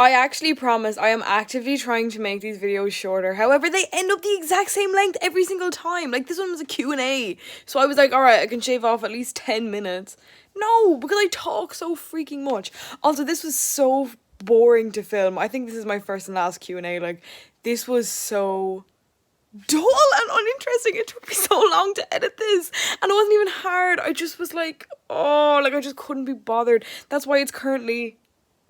I actually promise I am actively trying to make these videos shorter. However, they end up the exact same length every single time. Like, this one was a Q&A. So I was like, alright, I can shave off at least 10 minutes. No, because I talk so freaking much. Also, this was so boring to film. I think this is my first and last Q&A. Like, this was so dull and uninteresting. It took me so long to edit this, and it wasn't even hard. I just was like, oh, like I just couldn't be bothered. That's why it's currently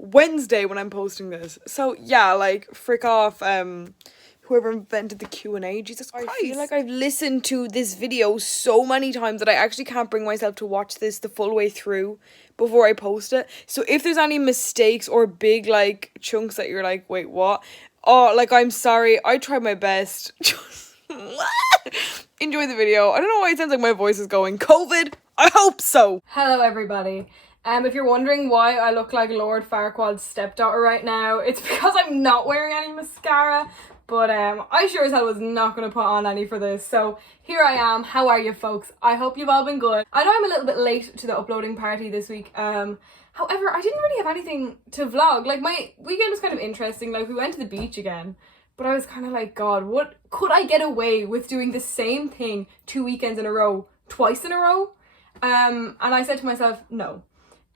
Wednesday when I'm posting this. So yeah, like, frick off whoever invented the Q&A. Jesus Christ. I feel like I've listened to this video so many times that I actually can't bring myself to watch this the full way through before I post it. So if there's any mistakes or big like chunks that you're like, wait, what? Oh, like, I'm sorry. I tried my best. Just enjoy the video. I don't know why it sounds like my voice is going. COVID? I hope so. Hello, everybody. If you're wondering why I look like Lord Farquaad's stepdaughter right now, it's because I'm not wearing any mascara. But I sure as hell was not going to put on any for this. So here I am. How are you, folks? I hope you've all been good. I know I'm a little bit late to the uploading party this week. However, I didn't really have anything to vlog. Like, my weekend was kind of interesting. Like, we went to the beach again. But I was kind of like, God, what could I get away with doing the same thing 2 weekends in a row, twice in a row? And I said to myself, no.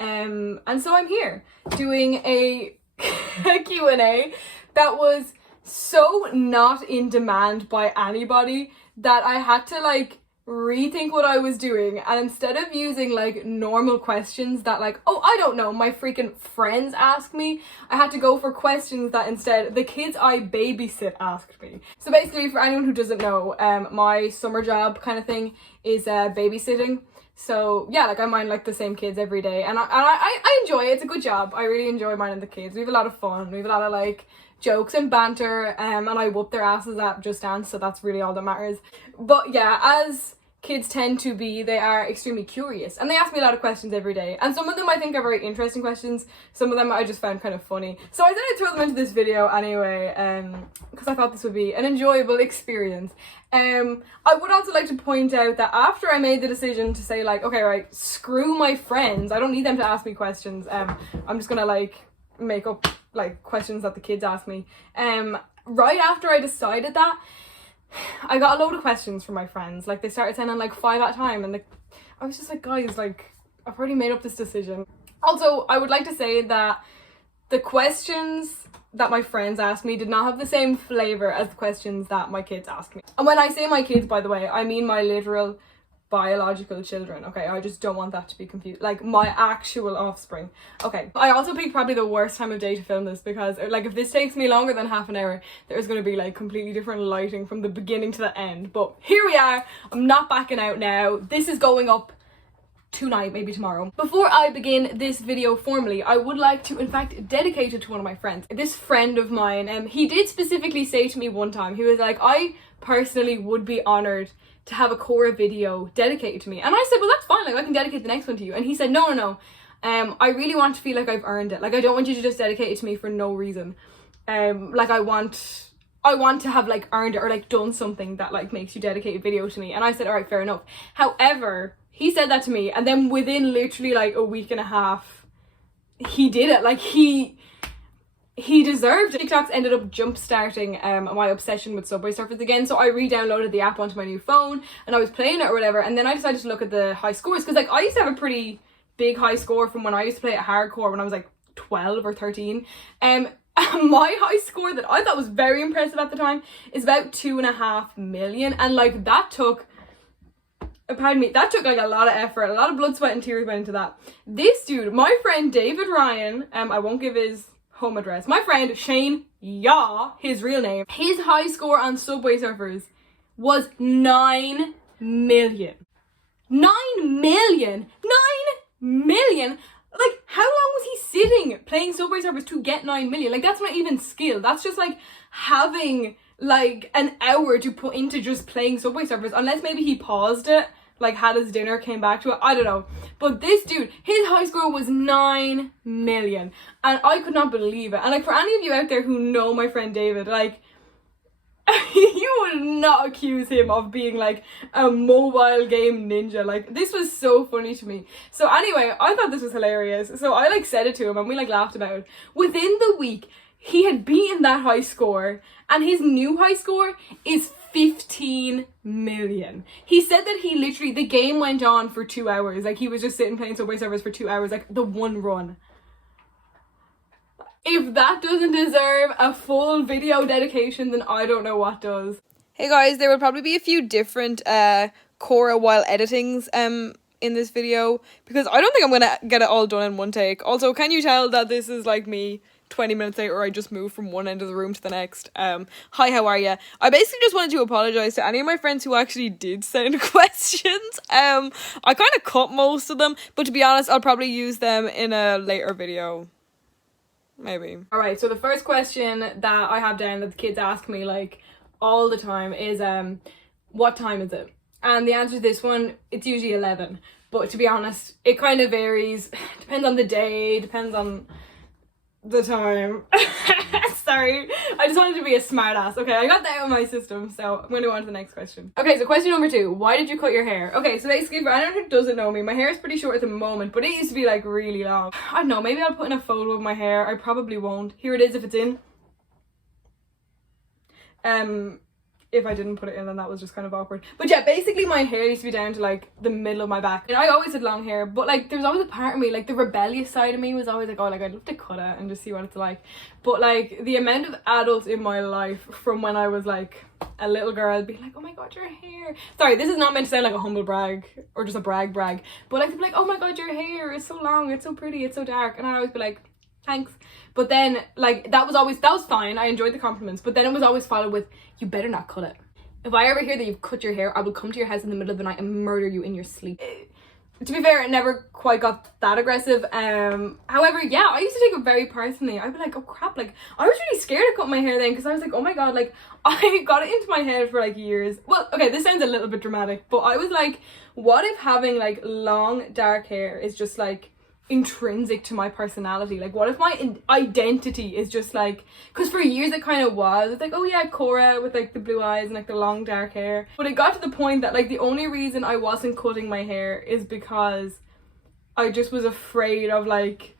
And so I'm here doing a Q&A that was so not in demand by anybody that I had to like rethink what I was doing, and instead of using like normal questions that like, oh, I don't know, my freaking friends ask me, I had to go for questions that instead the kids I babysit asked me. So basically, for anyone who doesn't know, my summer job kind of thing is babysitting. So yeah, like I mind like the same kids every day, and I enjoy it. It's a good job. I really enjoy minding the kids. We have a lot of fun. We have a lot of like jokes and banter, and I whoop their asses at Just Dance, so that's really all that matters. But yeah, as kids tend to be, they are extremely curious, and they ask me a lot of questions every day, and some of them I think are very interesting questions, some of them I just found kind of funny. So I said I'd throw them into this video anyway, because I thought this would be an enjoyable experience. I would also like to point out that after I made the decision to say like, okay, right, screw my friends, I don't need them to ask me questions, I'm just gonna like make up like questions that the kids ask me. Right after I decided that, I got a load of questions from my friends. Like, they started sending like 5 at a time, and I was just like, guys, like, I've already made up this decision. Also, I would like to say that the questions that my friends asked me did not have the same flavour as the questions that my kids asked me. And when I say my kids, by the way, I mean my literal biological children, okay? I just don't want that to be confused. Like, my actual offspring. Okay. I also picked probably the worst time of day to film this, because like if this takes me longer than half an hour, there's going to be like completely different lighting from the beginning to the end. But here we are. I'm not backing out now. This is going up tonight, maybe tomorrow. Before I begin this video formally, I would like to in fact dedicate it to one of my friends. This friend of mine, he did specifically say to me one time, he was like, I personally would be honoured to have a Cora video dedicated to me. And I said, well, that's fine, like I can dedicate the next one to you. And he said, no, I really want to feel like I've earned it. Like, I don't want you to just dedicate it to me for no reason. Like, I want to have like earned it, or like done something that like makes you dedicate a video to me. And I said, all right, fair enough. However, he said that to me, and then within literally like a week and a half, he did it. Like, he deserved it. TikToks ended up jump-starting my obsession with Subway Surfers again, so I re-downloaded the app onto my new phone, and I was playing it or whatever, and then I decided to look at the high scores, because like I used to have a pretty big high score from when I used to play it hardcore when I was like 12 or 13. My high score that I thought was very impressive at the time is about 2.5 million, and like that took like a lot of effort, a lot of blood, sweat and tears went into that. This dude, my friend David Ryan, I won't give his home address, my friend Shane, his real name, his high score on Subway Surfers was 9 million. 9 million! 9 million! Like, how long was he sitting playing Subway Surfers to get 9 million? Like, that's not even skill. That's just like having like an hour to put into just playing Subway Surfers, unless maybe he paused it, like had his dinner, came back to it, I don't know. But this dude, his high score was 9 million, and I could not believe it. And like, for any of you out there who know my friend David, like, You would not accuse him of being like a mobile game ninja. Like, this was so funny to me. So anyway, I thought this was hilarious. So I like said it to him and we like laughed about it. Within the week, he had beaten that high score, and his new high score is 15 million. He said that he literally, the game went on for 2 hours. Like, he was just sitting playing Subway Surfers for 2 hours, like the one run. If that doesn't deserve a full video dedication, then I don't know what does. Hey guys, there will probably be a few different Cora while editings in this video, because I don't think I'm gonna get it all done in one take. Also, can you tell that this is like me 20 minutes later, I just moved from one end of the room to the next. Hi, how are ya? I basically just wanted to apologise to any of my friends who actually did send questions. I kind of cut most of them, but to be honest, I'll probably use them in a later video. Maybe. Alright, so the first question that I have down that the kids ask me like all the time is what time is it? And the answer to this one, it's usually 11. But to be honest, it kind of varies. Depends on the day, depends on the time. Sorry, I just wanted to be a smart ass. Okay, I got that out of my system, so I'm going to go on to the next question. Okay, so question number 2. Why did you cut your hair? Okay, so basically, for anyone who doesn't know me, my hair is pretty short at the moment, but it used to be like really long. I don't know, maybe I'll put in a photo of my hair. I probably won't. Here it is if it's in. If I didn't put it in, then that was just kind of awkward. But yeah, basically my hair used to be down to like the middle of my back. And I always had long hair, but like there was always a part of me, like the rebellious side of me was always like, oh, like I'd love to cut it and just see what it's like. But like the amount of adults in my life from when I was like a little girl being like, oh my god, your hair. Sorry, this is not meant to sound like a humble brag or just a brag, but like they'd be like, oh my god, your hair is so long, it's so pretty, it's so dark. And I'd always be like, thanks. But then like that was fine, I enjoyed the compliments, but then it was always followed with, you better not cut it. If I ever hear that you've cut your hair, I will come to your house in the middle of the night and murder you in your sleep. To be fair, it never quite got that aggressive. However, yeah, I used to take it very personally. I'd be like, oh crap, like I was really scared to cut my hair then, because I was like, oh my god, like I got it into my head for like years. Well, okay, this sounds a little bit dramatic, but I was like, what if having like long dark hair is just like intrinsic to my personality? Like, what if my identity is just like, because for years it kind of was, it's like, oh yeah, Cora with like the blue eyes and like the long dark hair. But it got to the point that like the only reason I wasn't cutting my hair is because I just was afraid of like,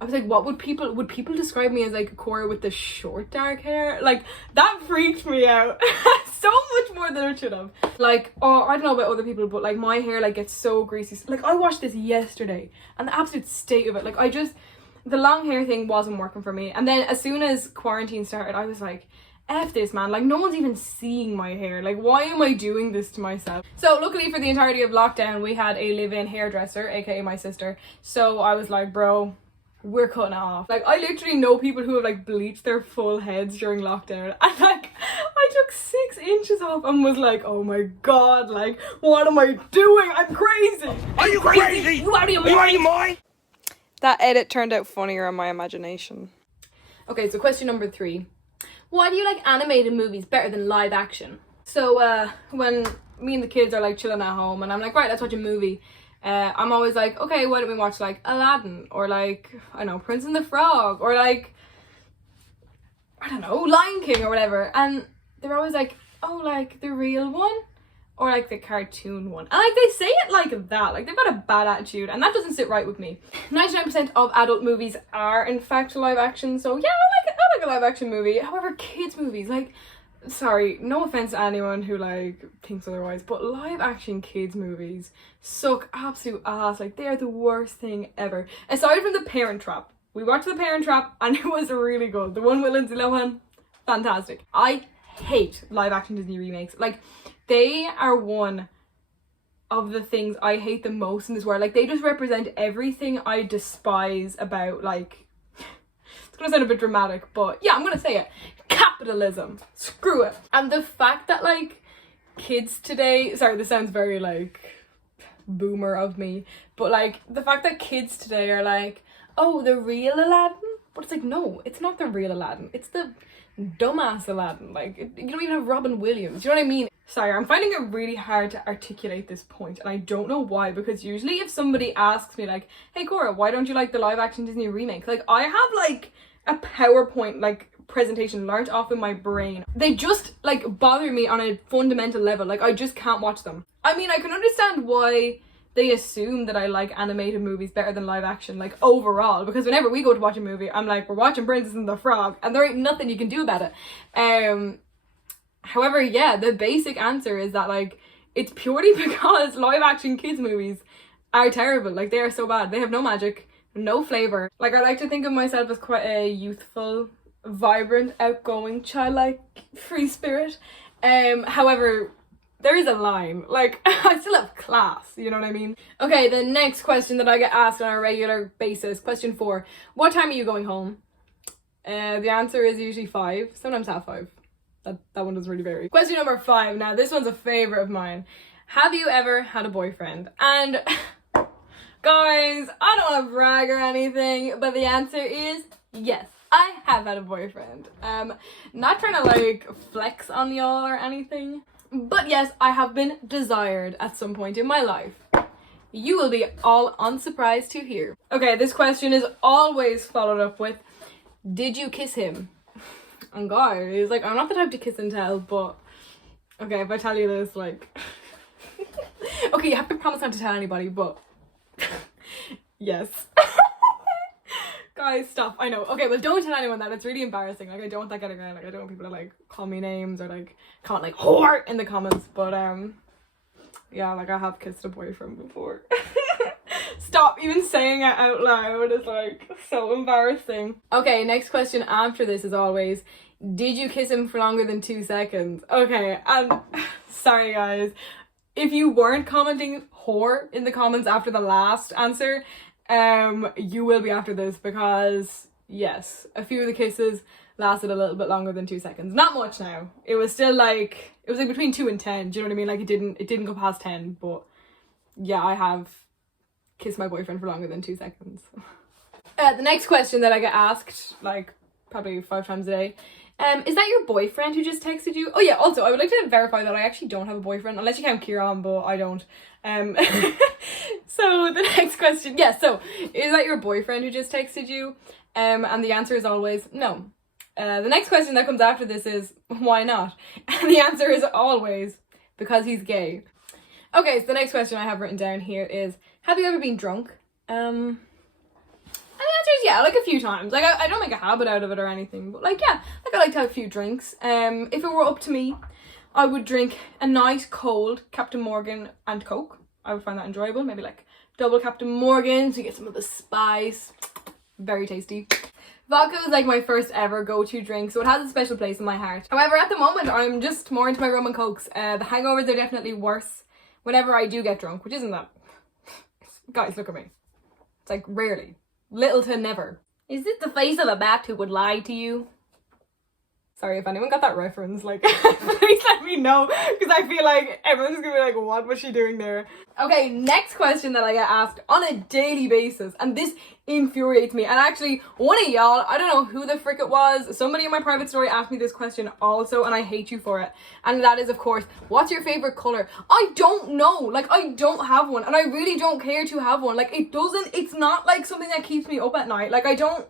I was like, what would people describe me as like Cora with the short dark hair? Like that freaked me out so much more than it should have. Like, oh, I don't know about other people, but like my hair like gets so greasy. Like I washed this yesterday and the absolute state of it, like the long hair thing wasn't working for me. And then as soon as quarantine started, I was like, F this, man, like no one's even seeing my hair, like why am I doing this to myself? So luckily for the entirety of lockdown, we had a live-in hairdresser, aka my sister. So I was like, bro, we're cutting it off. Like I literally know people who have like bleached their full heads during lockdown, and like I took 6 inches off and was like, oh my god, like what am I doing? I'm crazy. Are you crazy? You out of your mind? That edit turned out funnier in my imagination. Okay, so question number 3. Why do you like animated movies better than live action? So when me and the kids are like chilling at home and I'm like, right, let's watch a movie, I'm always like, okay, why don't we watch like Aladdin, or like, I don't know, Prince and the Frog, or like, I don't know, Lion King or whatever. And they're always like, oh, like the real one or like the cartoon one. And like they say it like that, like they've got a bad attitude, and that doesn't sit right with me. 99% of adult movies are in fact live action, so yeah, I like a live action movie. However, kids movies, like, sorry, no offense to anyone who like thinks otherwise, but live action kids movies suck absolute ass. Like they're the worst thing ever. Aside from The Parent Trap, we watched The Parent Trap and it was really good. The one with Lindsay Lohan, fantastic. I hate live action Disney remakes. Like they are one of the things I hate the most in this world. Like they just represent everything I despise about, like, it's gonna sound a bit dramatic, but yeah, I'm gonna say it, capitalism. Screw it. And the fact that like kids today, sorry, this sounds very like boomer of me, but like the fact that kids today are like, oh, the real Aladdin, but it's like, no, it's not the real Aladdin, it's the dumbass Aladdin. Like you don't even have Robin Williams, you know what I mean? Sorry, I'm finding it really hard to articulate this point, and I don't know why, because usually if somebody asks me like, hey Cora, why don't you like the live action Disney remake, like I have like a PowerPoint like presentation learnt off in my brain. They just like bother me on a fundamental level. Like I just can't watch them. I mean, I can understand why they assume that I like animated movies better than live action, like overall, because whenever we go to watch a movie, I'm like, we're watching Princess and the Frog, and there ain't nothing you can do about it. However, yeah, the basic answer is that like it's purely because live action kids movies are terrible. Like they are so bad. They have no magic, no flavor. Like I like to think of myself as quite a youthful, vibrant, outgoing, childlike, free spirit. However, there is a line. Like I still have class, you know what I mean? Okay, the next question that I get asked on a regular basis, question 4. What time are you going home? The answer is usually 5, sometimes half 5. That one doesn't really vary. Question number 5. Now this one's a favorite of mine. Have you ever had a boyfriend? And guys, I don't want to brag or anything, but the answer is yes. I have had a boyfriend. Not trying to like flex on y'all or anything, but yes, I have been desired at some point in my life. You will be all unsurprised to hear. Okay, this question is always followed up with, did you kiss him? And guys, like, I'm not the type to kiss and tell, but okay, if I tell you this, like okay, you have to promise not to tell anybody, but yes. Guys, stop. I know. Okay, well, don't tell anyone that. It's really embarrassing. Like, I don't want that getting around. Like, I don't want people to, like, call me names or, like, comment, like, whore in the comments. But, yeah, like, I have kissed a boyfriend before. Stop even saying it out loud. It's, like, so embarrassing. Okay, next question after this is always, did you kiss him for longer than 2 seconds? Okay, and sorry, guys. If you weren't commenting whore in the comments after the last answer, you will be after this, because yes, a few of the kisses lasted a little bit longer than 2 seconds. Not much now. It was still like, it was like between 2 and 10. Do you know what I mean? Like it didn't go past 10, but yeah, I have kissed my boyfriend for longer than 2 seconds. The next question that I get asked, like probably 5 times a day, is that your boyfriend who just texted you? Oh yeah, also I would like to verify that I actually don't have a boyfriend, unless you count Kieran, but I don't. So the next question, yeah, so is that your boyfriend who just texted you? And the answer is always no. The next question that comes after this is, why not? And the answer is always, because he's gay. Okay, so the next question I have written down here is, have you ever been drunk? And the answer is yeah, like a few times. Like I don't make a habit out of it or anything, but like yeah, like I like to have a few drinks. If it were up to me, I would drink a nice cold Captain Morgan and Coke. I would find that enjoyable. Maybe like double Captain Morgan to get some of the spice. Very tasty. Vodka was like my first ever go-to drink, so it has a special place in my heart. However, at the moment, I'm just more into my rum and cokes. The hangovers are definitely worse whenever I do get drunk, which isn't that. Guys, look at me. It's like rarely. Little to never. Is it the face of a bat who would lie to you? Sorry, if anyone got that reference, like, please let me know, because I feel like everyone's gonna be like, what was she doing there? Okay, next question that I get asked on a daily basis, and this infuriates me, and actually, one of y'all, I don't know who the frick it was, somebody in my private story asked me this question also, and I hate you for it, and that is, of course, what's your favorite color? I don't know, like, I don't have one, and I really don't care to have one, like, it's not, like, something that keeps me up at night, like, I don't.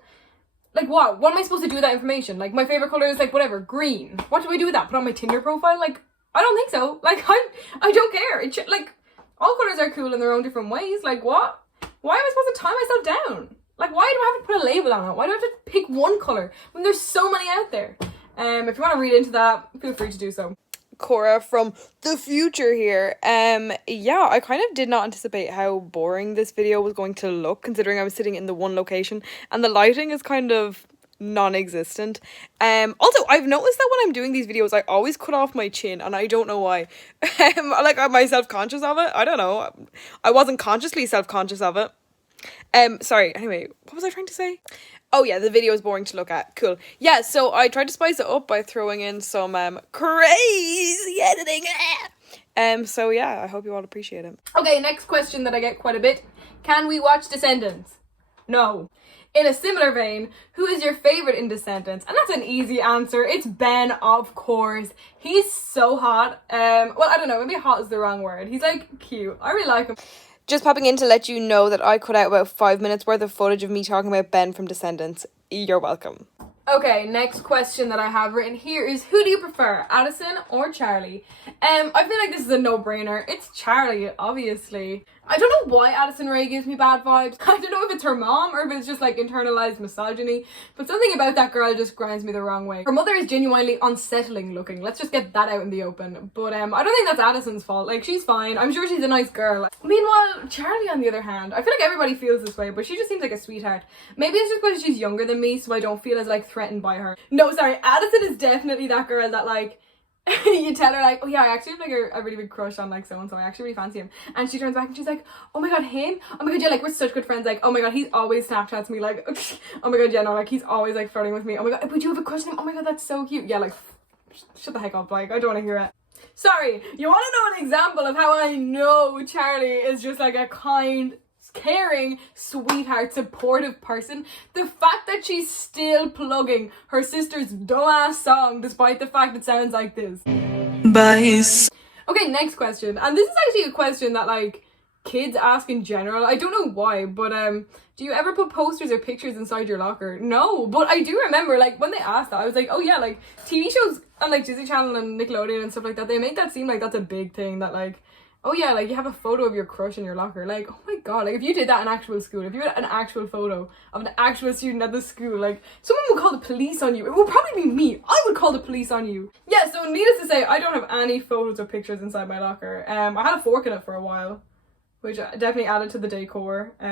Like what? What am I supposed to do with that information? Like my favorite color is like whatever, green. What do I do with that? Put on my Tinder profile? Like I don't think so. Like I don't care. Like all colors are cool in their own different ways. Like what? Why am I supposed to tie myself down? Like why do I have to put a label on it? Why do I have to pick one color when there's so many out there? If you want to read into that, feel free to do so. Cora from the future here. Yeah, I kind of did not anticipate how boring this video was going to look, considering I was sitting in the one location and the lighting is kind of non-existent. Also, I've noticed that when I'm doing these videos, I always cut off my chin, and I don't know why. Like, am I self-conscious of it? I don't know. I wasn't consciously self-conscious of it. Sorry, anyway, what was I trying to say? Oh yeah, the video is boring to look at. Cool. Yeah, so I tried to spice it up by throwing in some crazy editing. So yeah, I hope you all appreciate it. Okay, next question that I get quite a bit. Can we watch Descendants? No. In a similar vein, who is your favourite in Descendants? And that's an easy answer. It's Ben, of course. He's so hot. Well, I don't know, maybe hot is the wrong word. He's like cute. I really like him. Just popping in to let you know that I cut out about 5 minutes worth of footage of me talking about Ben from Descendants. You're welcome. Okay, next question that I have written here is, who do you prefer, Addison or Charlie? I feel like this is a no-brainer. It's Charlie, obviously. I don't know why Addison Rae gives me bad vibes. I don't know if it's her mom or if it's just like internalized misogyny, but something about that girl just grinds me the wrong way. Her mother is genuinely unsettling looking. Let's just get that out in the open. But I don't think that's Addison's fault. Like, she's fine. I'm sure she's a nice girl. Meanwhile, Charlie, on the other hand, I feel like everybody feels this way, but she just seems like a sweetheart. Maybe it's just because she's younger than me, so I don't feel as like threatened by her. No, sorry, Addison is definitely that girl that like you tell her like, oh yeah, I actually have like a really big crush on like so and so, I actually really fancy him, and she turns back and she's like, oh my god, him, oh my god, yeah, like we're such good friends, like oh my god, he's always Snapchats me, like oh my god, yeah, no, like he's always like flirting with me, oh my god, but you have a crush on him, oh my god, that's so cute, yeah, like shut the heck up, like I don't want to hear it. Sorry, you want to know an example of how I know Charlie is just like a kind, caring, sweetheart, supportive person? The fact that she's still plugging her sister's dumbass song despite the fact it sounds like this. Bye. Okay, next question. And this is actually a question that like kids ask in general. I don't know why, but do you ever put posters or pictures inside your locker? No, but I do remember like when they asked that, I was like, oh yeah, like TV shows on like Disney Channel and Nickelodeon and stuff like that, they make that seem like that's a big thing, that like, oh yeah, like you have a photo of your crush in your locker. Like, oh my god, like if you did that in actual school, if you had an actual photo of an actual student at the school, like someone would call the police on you. It would probably be me. I would call the police on you. Yeah, so needless to say, I don't have any photos or pictures inside my locker. I had a fork in it for a while, which definitely added to the decor. I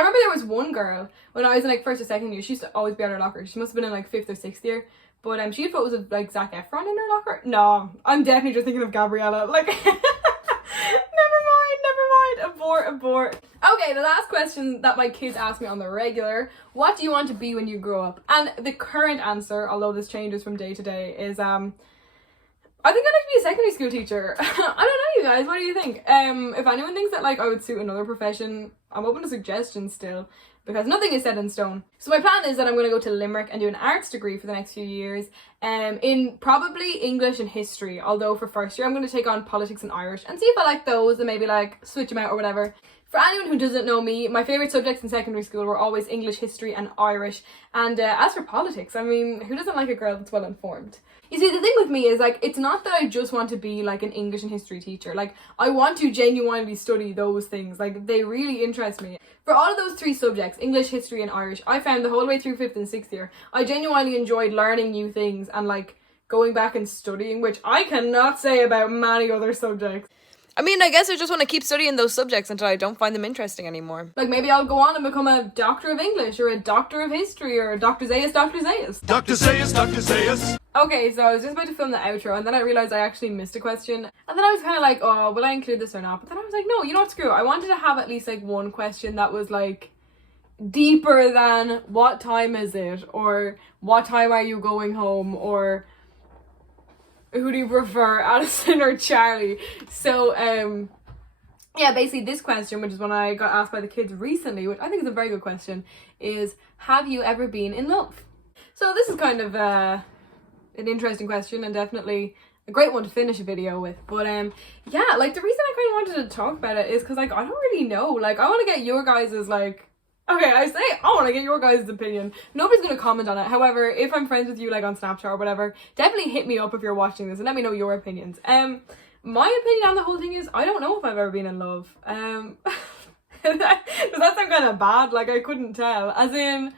remember there was one girl when I was in like first or second year, she used to always be at her locker. She must have been in like fifth or sixth year. But she had photos of like Zac Efron in her locker. No, I'm definitely just thinking of Gabriella. Like never mind, abort. Okay, the last question that my kids ask me on the regular, what do you want to be when you grow up? And the current answer, although this changes from day to day, is I think I'd like to be a secondary school teacher. I don't know, you guys, what do you think? If anyone thinks that like I would suit another profession, I'm open to suggestions still, because nothing is set in stone. So my plan is that I'm going to go to Limerick and do an arts degree for the next few years, in probably English and history, although for first year I'm going to take on politics and Irish and see if I like those and maybe like switch them out or whatever. For anyone who doesn't know me, my favourite subjects in secondary school were always English, history and Irish. And as for politics, I mean, who doesn't like a girl that's well informed? You see, the thing with me is like, it's not that I just want to be like an English and history teacher. Like, I want to genuinely study those things. Like, they really interest me. For all of those three subjects, English, history and Irish, I found the whole way through 5th and 6th year, I genuinely enjoyed learning new things and like going back and studying, which I cannot say about many other subjects. I mean, I guess I just want to keep studying those subjects until I don't find them interesting anymore. Like, maybe I'll go on and become a doctor of English or a doctor of history or a Dr. Zayas, Dr. Zayas. Dr. Zayas, Dr. Zayas. Okay, so I was just about to film the outro and then I realised I actually missed a question. And then I was kind of like, oh, will I include this or not? But then I was like, no, you know what, screw it. I wanted to have at least like one question that was like deeper than what time is it? Or what time are you going home? Or who do you prefer, Addison or Charlie? So, yeah, basically this question, which is one I got asked by the kids recently, which I think is a very good question, is, have you ever been in love? So this is kind of an interesting question and definitely a great one to finish a video with. But yeah, like the reason I kind of wanted to talk about it is because like I don't really know. Like I want to get your guys's like, okay, I say I want to get your guys' opinion. Nobody's going to comment on it. However, if I'm friends with you like on Snapchat or whatever, definitely hit me up if you're watching this and let me know your opinions. My opinion on the whole thing is I don't know if I've ever been in love. Does that sound kind of bad? Like I couldn't tell. As in,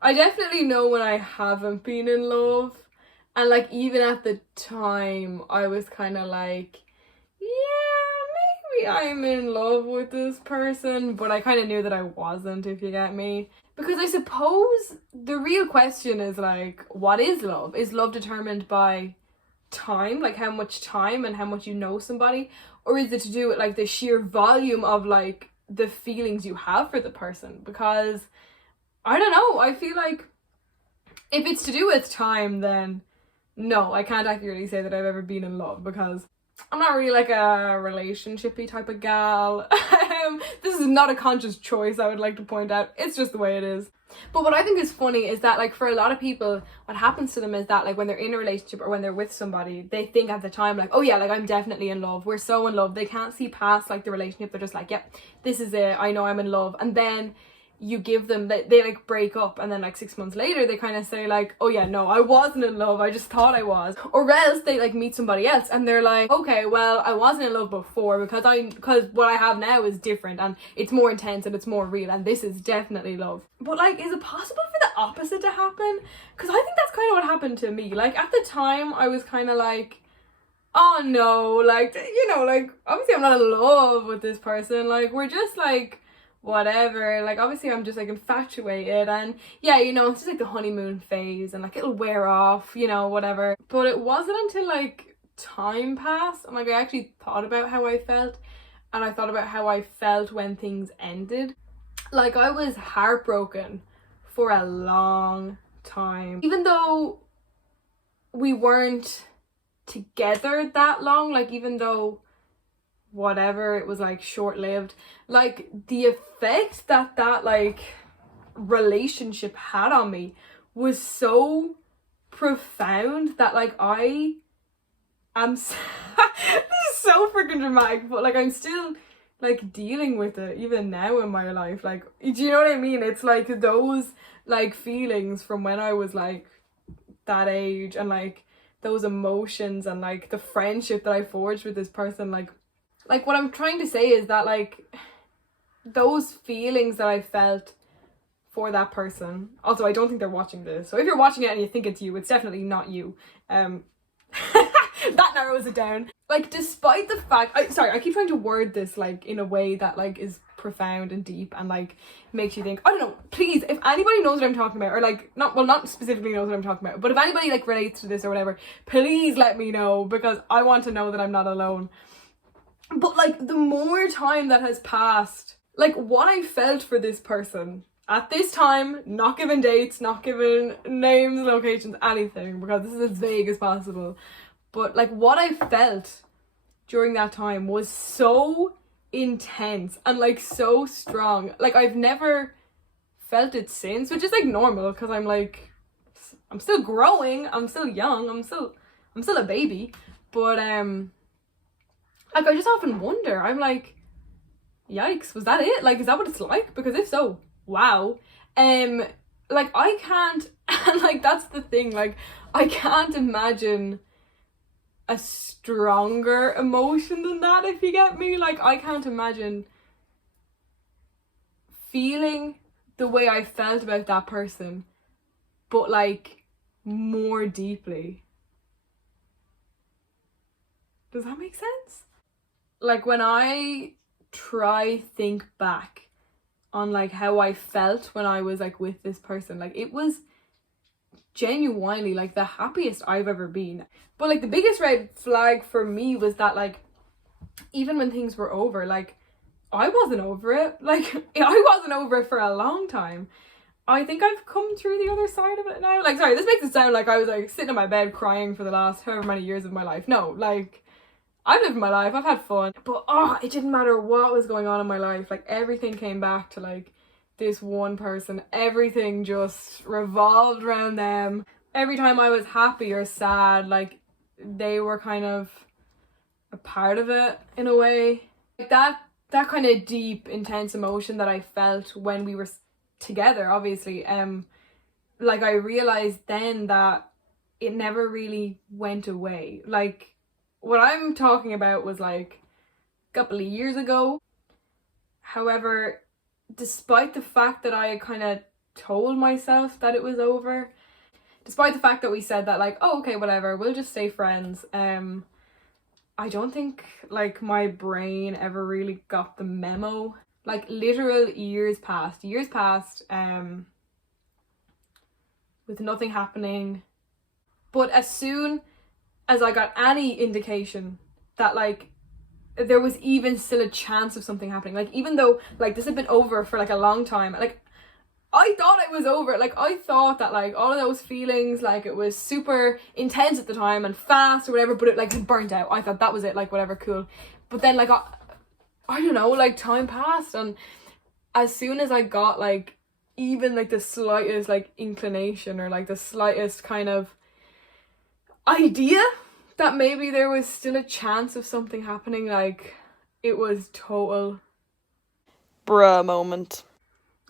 I definitely know when I haven't been in love. And like even at the time, I was kind of like, yeah, maybe I'm in love with this person, but I kind of knew that I wasn't, if you get me. Because I suppose the real question is like, what is love? Is love determined by time, like how much time and how much you know somebody? Or is it to do with like the sheer volume of like the feelings you have for the person? Because I don't know, I feel like if it's to do with time, then no, I can't accurately say that I've ever been in love because I'm not really like a relationshipy type of gal. This is not a conscious choice, I would like to point out. It's just the way it is. But what I think is funny is that like for a lot of people, what happens to them is that like when they're in a relationship or when they're with somebody, they think at the time like, oh yeah, like I'm definitely in love. We're so in love. They can't see past like the relationship. They're just like, yep, this is it. I know I'm in love. And then you give them, they like break up, and then like 6 months later they kind of say like, oh yeah, no, I wasn't in love, I just thought I was. Or else they like meet somebody else and they're like, okay, well, I wasn't in love before because what I have now is different and it's more intense and it's more real and this is definitely love. But like, is it possible for the opposite to happen? Because I think that's kind of what happened to me. Like at the time I was kind of like, oh no, like, you know, like obviously I'm not in love with this person, like we're just like whatever, like obviously I'm just like infatuated, and yeah, you know, it's just like the honeymoon phase and like it'll wear off, you know, whatever. But it wasn't until like time passed and like I actually thought about how I felt, and I thought about how I felt when things ended. Like I was heartbroken for a long time, even though we weren't together that long, like even though whatever, it was like short-lived, like the effect that like relationship had on me was so profound that like I am this is so freaking dramatic, but like I'm still like dealing with it even now in my life. Like, do you know what I mean? It's like those like feelings from when I was like that age, and like those emotions and like the friendship that I forged with this person, like what I'm trying to say is that like those feelings that I felt for that person, also I don't think they're watching this, so if you're watching it and you think it's you, it's definitely not you. That narrows it down. Like, despite the fact, I keep trying to word this like in a way that like is profound and deep and like makes you think, I don't know, please, if anybody knows what I'm talking about, or like not specifically knows what I'm talking about, but if anybody like relates to this or whatever, please let me know, because I want to know that I'm not alone. But like the more time that has passed, like what I felt for this person at this time, not giving dates, not giving names, locations, anything, because this is as vague as possible, but like what I felt during that time was so intense and like so strong. Like I've never felt it since, which is like normal because I'm still growing, I'm still young, I'm still a baby, but like I just often wonder, I'm like, yikes, was that it? Like, is that what it's like? Because if so, wow. Like I can't, and like that's the thing, like I can't imagine a stronger emotion than that, if you get me. Like I can't imagine feeling the way I felt about that person, but like more deeply. Does that make sense? Like when I think back on like how I felt when I was like with this person, like it was genuinely like the happiest I've ever been. But like the biggest red flag for me was that like even when things were over, like I wasn't over it. Like I wasn't over it for a long time. I think I've come through the other side of it now. Like, sorry, this makes it sound like I was like sitting in my bed crying for the last however many years of my life. No, like I've lived my life, I've had fun, but it didn't matter what was going on in my life. Like everything came back to like this one person. Everything just revolved around them. Every time I was happy or sad, like they were kind of a part of it in a way. Like that kind of deep, intense emotion that I felt when we were together, obviously, like I realized then that it never really went away. Like what I'm talking about was like a couple of years ago. However, despite the fact that I kind of told myself that it was over, despite the fact that we said that like, oh, okay, whatever, we'll just stay friends, I don't think like my brain ever really got the memo. Like literal years passed, with nothing happening. But as soon as I got any indication that like there was even still a chance of something happening, like even though like this had been over for like a long time, like I thought it was over. Like I thought that like all of those feelings, like it was super intense at the time and fast or whatever, but it like had burnt out. I thought that was it, like whatever, cool. But then like I don't know, like time passed, and as soon as I got like even like the slightest like inclination or like the slightest kind of idea that maybe there was still a chance of something happening, like it was total bruh moment.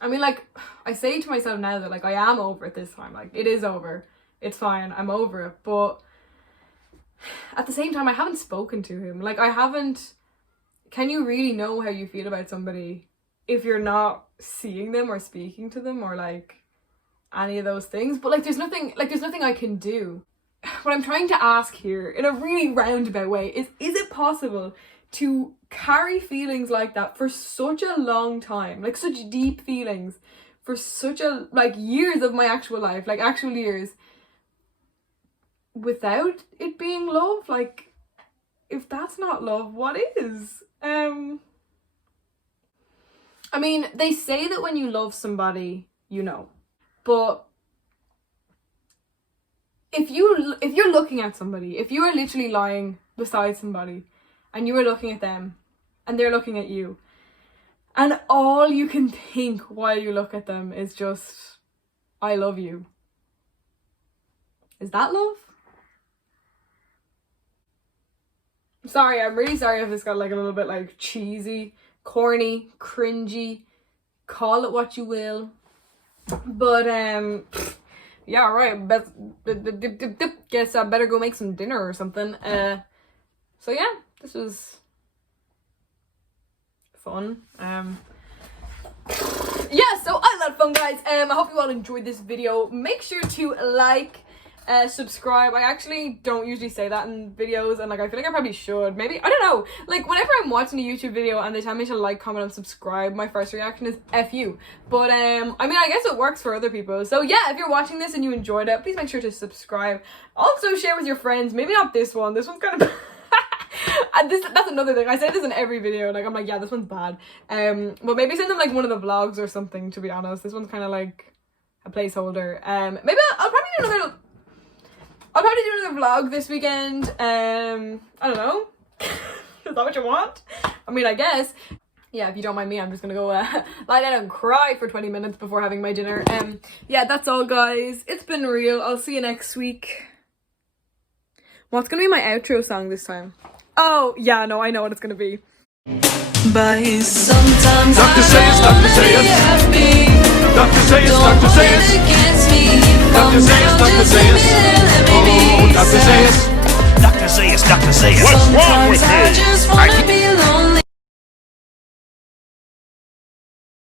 I mean, like, I say to myself now that, like, I am over it this time. Like, it is over. It's fine. I'm over it. But at the same time, I haven't spoken to him. Like, I haven't... Can you really know how you feel about somebody if you're not seeing them or speaking to them or, like, any of those things? But, like, there's nothing I can do. What I'm trying to ask here, in a really roundabout way, is it possible to carry feelings like that for such a long time, like such deep feelings for such a, like, years of my actual life, like actual years, without it being love? Like, if that's not love, what is? I mean, they say that when you love somebody, you know, but if you're looking at somebody, if you are literally lying beside somebody and you are looking at them and they're looking at you, and all you can think while you look at them is just, I love you. Is that love? I'm sorry, I'm really sorry if this got like a little bit like cheesy, corny, cringy, call it what you will. But yeah, right, guess I better go make some dinner or something. So yeah, this was fun. Yeah, so I had fun, guys. I hope you all enjoyed this video. Make sure to like, subscribe. I actually don't usually say that in videos, and like I feel like I probably should. Maybe, I don't know, like whenever I'm watching a YouTube video and they tell me to like, comment and subscribe, my first reaction is F you. But I mean, I guess it works for other people. So yeah, if you're watching this and you enjoyed it, please make sure to subscribe. Also share with your friends. Maybe not this one. This one's kind of and that's another thing. I say this in every video. Like, I'm like, yeah, this one's bad. But maybe send them like one of the vlogs or something, to be honest. This one's kind of like a placeholder. Maybe I'll probably do another vlog this weekend. I don't know. Is that what you want? I mean, I guess. Yeah, if you don't mind me, I'm just gonna go lie down and cry for 20 minutes before having my dinner. Yeah, that's all, guys. It's been real. I'll see you next week. What's gonna be my outro song this time? Oh, yeah, no, I know what it's gonna be. But sometimes Dr. Sayers, Dr. Sayers, Dr. Sayers, Dr. Sayers, Dr. Sayers, Dr. Sayers, oh, Dr. Sayers, Dr. Sayers, Dr. Sayers. What's wrong with me?